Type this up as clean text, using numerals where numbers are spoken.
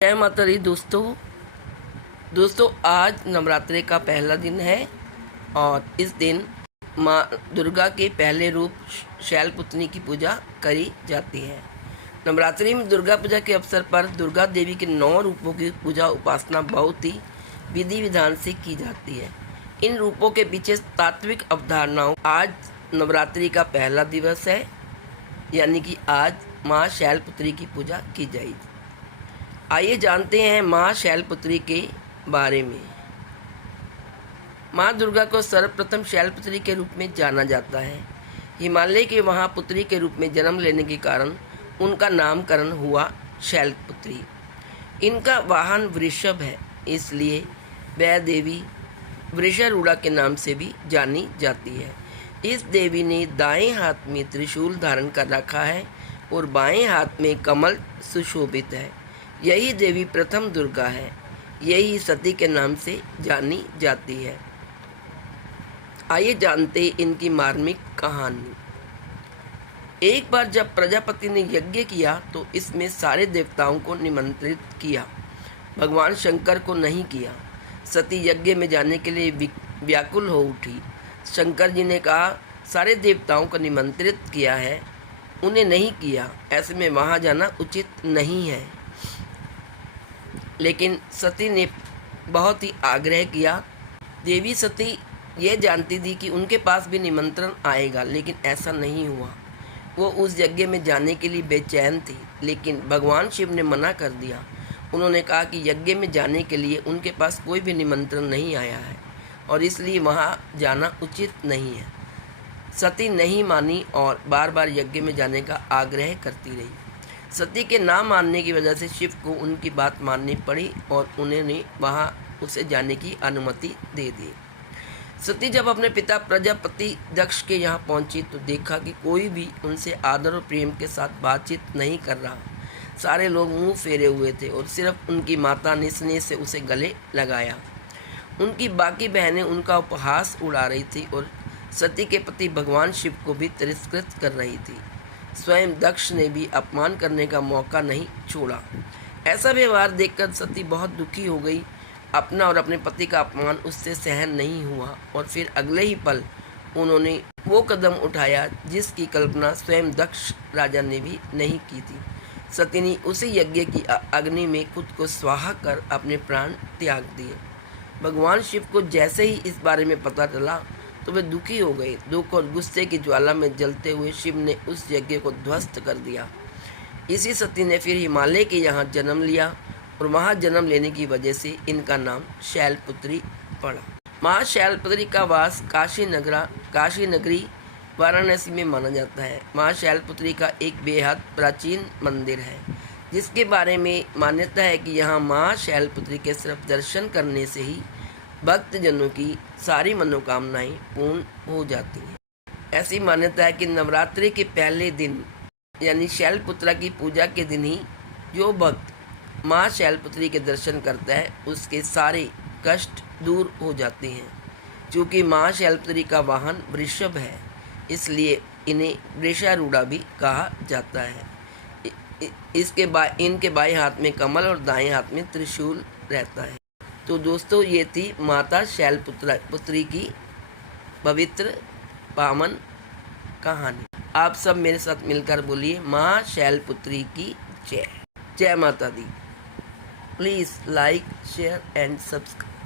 जय माता दी दोस्तों आज नवरात्रि का पहला दिन है और इस दिन माँ दुर्गा के पहले रूप शैलपुत्री की पूजा करी जाती है। नवरात्रि में दुर्गा पूजा के अवसर पर दुर्गा देवी के 9 रूपों की पूजा उपासना बहुत ही विधि विधान से की जाती है। इन रूपों के पीछे तात्विक अवधारणाओं। आज नवरात्रि का पहला दिवस है, यानी कि आज माँ शैलपुत्री की पूजा की जाएगी। आइए जानते हैं माँ शैलपुत्री के बारे में। माँ दुर्गा को सर्वप्रथम शैलपुत्री के रूप में जाना जाता है। हिमालय के महापुत्री के रूप में जन्म लेने के कारण उनका नामकरण हुआ शैलपुत्री। इनका वाहन वृषभ है, इसलिए वह देवी वृषारूढ़ा के नाम से भी जानी जाती है। इस देवी ने दाएं हाथ में त्रिशूल धारण कर रखा है और बाएं हाथ में कमल सुशोभित है। यही देवी प्रथम दुर्गा है। यही सती के नाम से जानी जाती है। आइए जानते इनकी मार्मिक कहानी। एक बार जब प्रजापति ने यज्ञ किया तो इसमें सारे देवताओं को निमंत्रित किया, भगवान शंकर को नहीं किया। सती यज्ञ में जाने के लिए व्याकुल हो उठी। शंकर जी ने कहा, सारे देवताओं को निमंत्रित किया है, उन्हें नहीं किया, ऐसे में वहाँ जाना उचित नहीं है। लेकिन सती ने बहुत ही आग्रह किया। देवी सती यह जानती थी कि उनके पास भी निमंत्रण आएगा, लेकिन ऐसा नहीं हुआ। वो उस यज्ञ में जाने के लिए बेचैन थी, लेकिन भगवान शिव ने मना कर दिया। उन्होंने कहा कि यज्ञ में जाने के लिए उनके पास कोई भी निमंत्रण नहीं आया है और इसलिए वहाँ जाना उचित नहीं है। सती नहीं मानी और बार बार यज्ञ में जाने का आग्रह करती रही। सती के ना मानने की वजह से शिव को उनकी बात माननी पड़ी और उन्होंने वहाँ उसे जाने की अनुमति दे दी। सती जब अपने पिता प्रजापति दक्ष के यहाँ पहुँची तो देखा कि कोई भी उनसे आदर और प्रेम के साथ बातचीत नहीं कर रहा। सारे लोग मुंह फेरे हुए थे और सिर्फ उनकी माता ने स्नेह से उसे गले लगाया। उनकी बाकी बहनें उनका उपहास उड़ा रही थी और सती के पति भगवान शिव को भी तिरस्कृत कर रही थी। स्वयं दक्ष ने भी अपमान करने का मौका नहीं छोड़ा। ऐसा व्यवहार देखकर सती बहुत दुखी हो गई। अपना और अपने पति का अपमान उससे सहन नहीं हुआ और फिर अगले ही पल उन्होंने वो कदम उठाया जिसकी कल्पना स्वयं दक्ष राजा ने भी नहीं की थी। सती ने उसी यज्ञ की अग्नि में खुद को स्वाहा कर अपने प्राण त्याग दिए। भगवान शिव को जैसे ही इस बारे में पता चला तो वे दुखी हो गए। दुख और गुस्से की ज्वाला में जलते हुए शिव ने उस यज्ञ को ध्वस्त कर दिया। इसी सती ने फिर हिमालय के यहाँ जन्म लिया और वहाँ जन्म लेने की वजह से इनका नाम शैलपुत्री पड़ा। माँ शैलपुत्री का वास काशी नगरी वाराणसी में माना जाता है। माँ शैलपुत्री का एक बेहद प्राचीन मंदिर है, जिसके बारे में मान्यता है कि यहाँ माँ शैलपुत्री के सिर्फ दर्शन करने से ही भक्तजनों की सारी मनोकामनाएं पूर्ण हो जाती हैं। ऐसी मान्यता है कि नवरात्रि के पहले दिन यानी शैलपुत्रा की पूजा के दिन ही जो भक्त माँ शैलपुत्री के दर्शन करता है उसके सारे कष्ट दूर हो जाते हैं। चूँकि माँ शैलपुत्री का वाहन वृषभ है, इसलिए इन्हें वृषारूढ़ा भी कहा जाता है। इनके बाएं हाथ में कमल और दाएं हाथ में त्रिशूल रहता है। तो दोस्तों, ये थी माता शैलपुत्री की पवित्र पावन कहानी। आप सब मेरे साथ मिलकर बोलिए, माँ शैलपुत्री की जय। जय माता दी। Please like, share and subscribe.